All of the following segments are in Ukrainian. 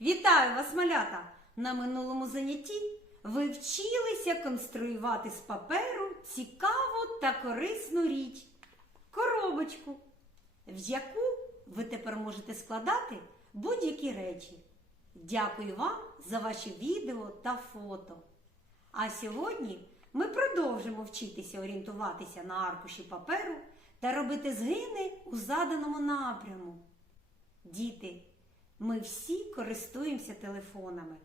Вітаю вас, малята! На минулому занятті ви вчилися конструювати з паперу цікаву та корисну річ коробочку, в яку ви тепер можете складати будь-які речі. Дякую вам за ваші відео та фото. А сьогодні ми продовжимо вчитися орієнтуватися на аркуші паперу та робити згини у заданому напряму. Діти, ми всі користуємося телефонами,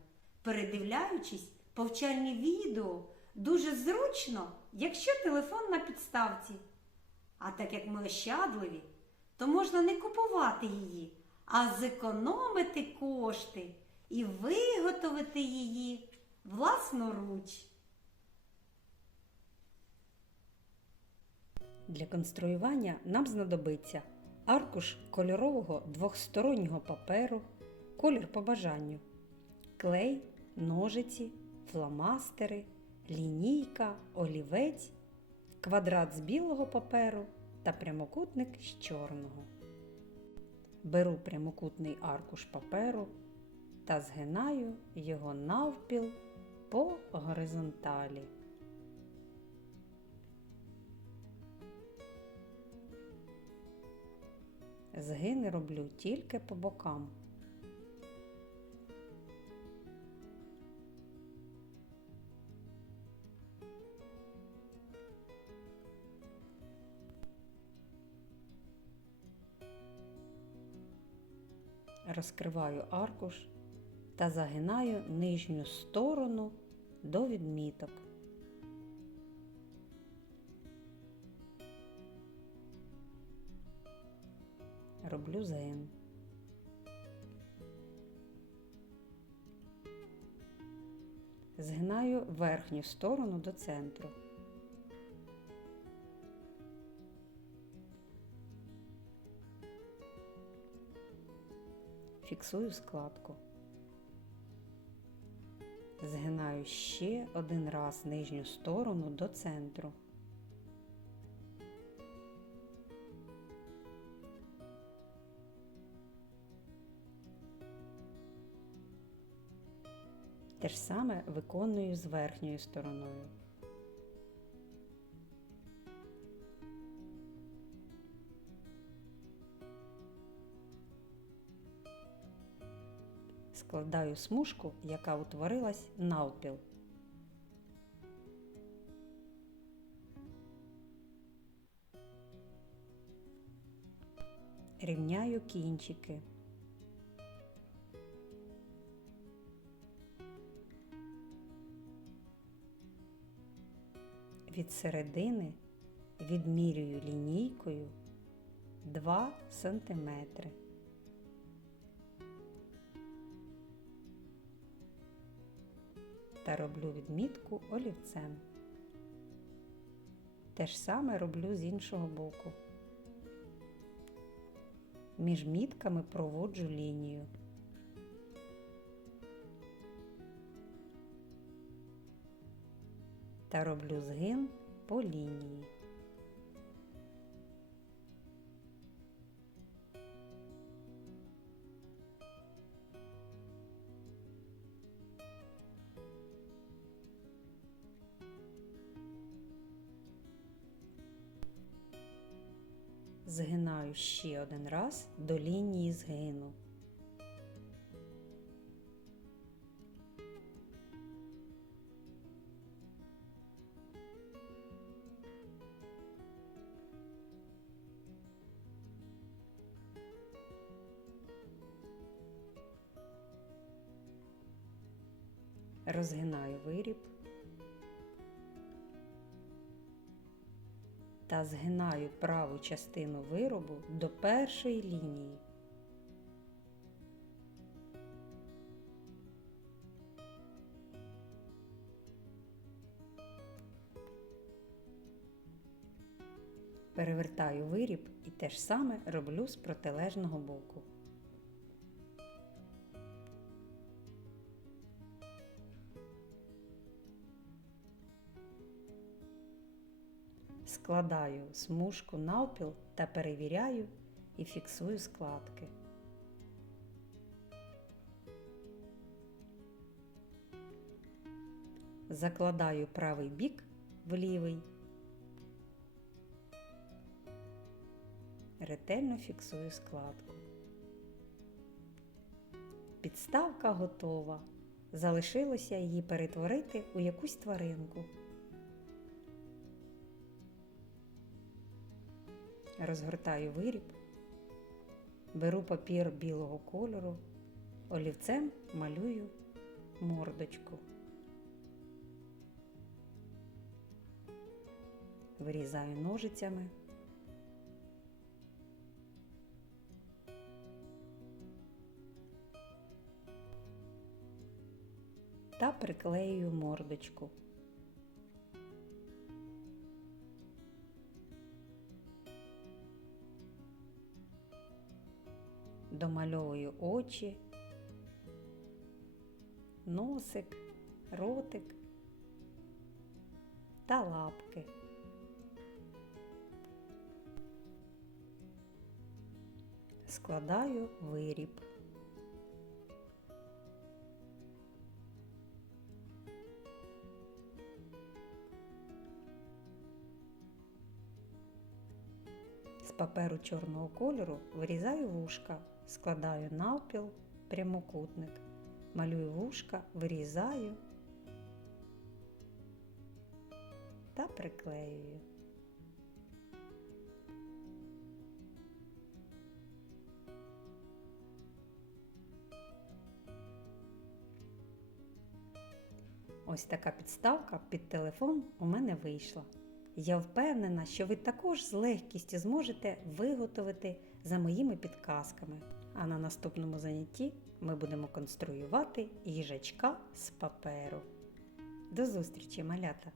передивляючись повчальні відео дуже зручно, якщо телефон на підставці. А так як ми ощадливі, то можна не купувати її, а зекономити кошти і виготовити її власноруч. Для конструювання нам знадобиться аркуш кольорового двохстороннього паперу, колір по бажанню, клей, ножиці, фломастери, лінійка, олівець, квадрат з білого паперу та прямокутник з чорного. Беру прямокутний аркуш паперу та згинаю його навпіл по горизонталі. Згини роблю тільки по бокам. Розкриваю аркуш та загинаю нижню сторону до відміток. Роблю згин. Згинаю верхню сторону до центру. Фіксую складку. Згинаю ще один раз нижню сторону до центру. Те ж саме виконую з верхньою стороною. Складаю смужку, яка утворилась навпіл. Рівняю кінчики. Від середини відмірюю лінійкою 2 см. Та роблю відмітку олівцем. Те ж саме роблю з іншого боку. Між мітками проводжу лінію. Та роблю згин по лінії. Згинаю ще один раз до лінії згину. Розгинаю виріб та згинаю праву частину виробу до першої лінії. Перевертаю виріб і те ж саме роблю з протилежного боку. Складаю смужку навпіл та перевіряю і фіксую складки. Закладаю правий бік в лівий. Ретельно фіксую складку. Підставка готова. Залишилося її перетворити у якусь тваринку. Розгортаю виріб, беру папір білого кольору, олівцем малюю мордочку. Вирізаю ножицями. Та приклеюю мордочку. Домальовую очі, носик, ротик та лапки. Складаю виріб. З паперу чорного кольору вирізаю вушка, складаю навпіл прямокутник, малюю вушка, вирізаю та приклеюю. Ось така підставка під телефон у мене вийшла. Я впевнена, що ви також з легкістю зможете виготовити за моїми підказками. А на наступному занятті ми будемо конструювати їжачка з паперу. До зустрічі, малята!